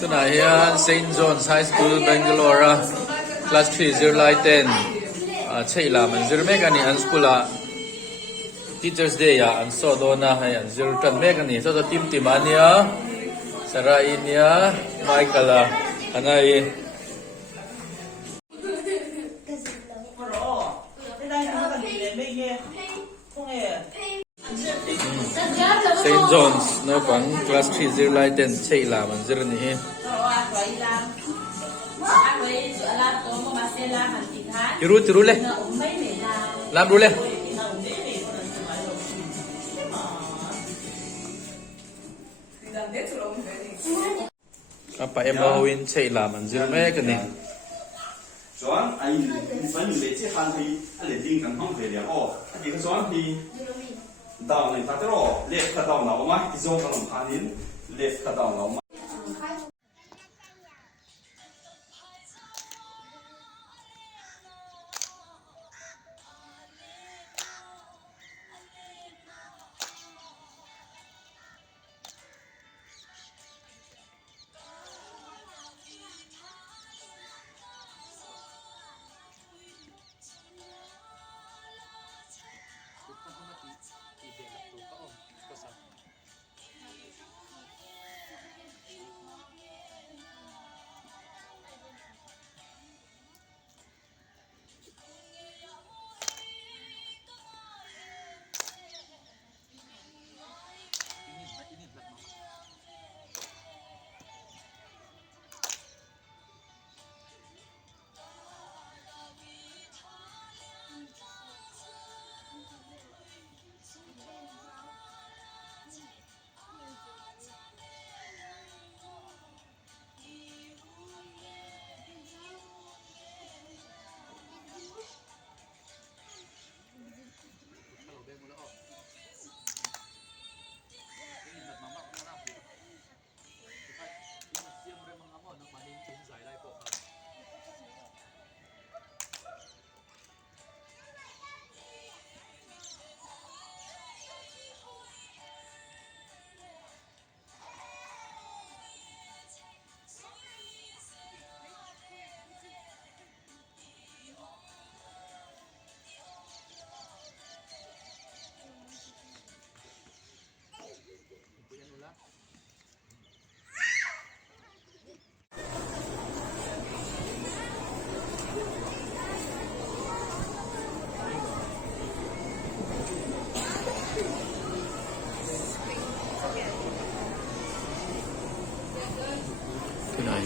Tuna hian St. John's High School Bangalore class 3 0-10 chei lam an zir mek ani an school a Teachers Day an so do na hai an zir tan mek ani so the team ania Sarainia Michael anai St. John's no pang class 3 0-10 chei lam an zir ni tiru le lam ru le apa em lo win chei lam an zir me ka ni Chuan ai fan le che han hi ale ding kan hong ve le o ati ka chuan hi daw nei ta ro left ka daw na o ma ti zo ka lom khanin left ka daw na o ma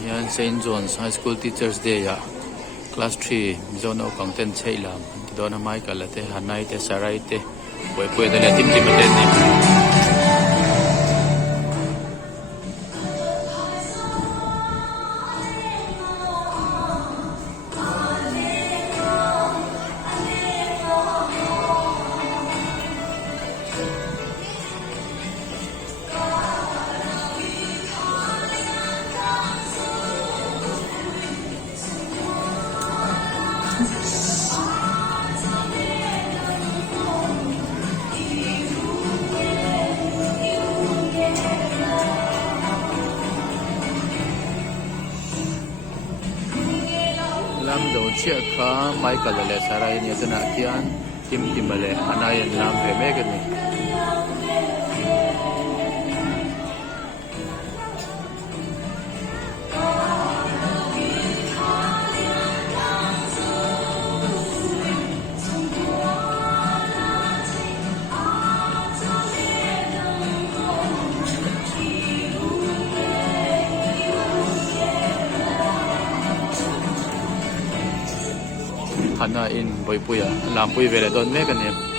hian St. John's High School Teachers Day class 3 zone pang ten chei lam do na Michael ate hanai te sarai te poi da le tim aten ni lam do chia kha Michael le sarai ni tana kian tim le anayan lam ve me ga ni hana in boipuya lampui vele don me ka ni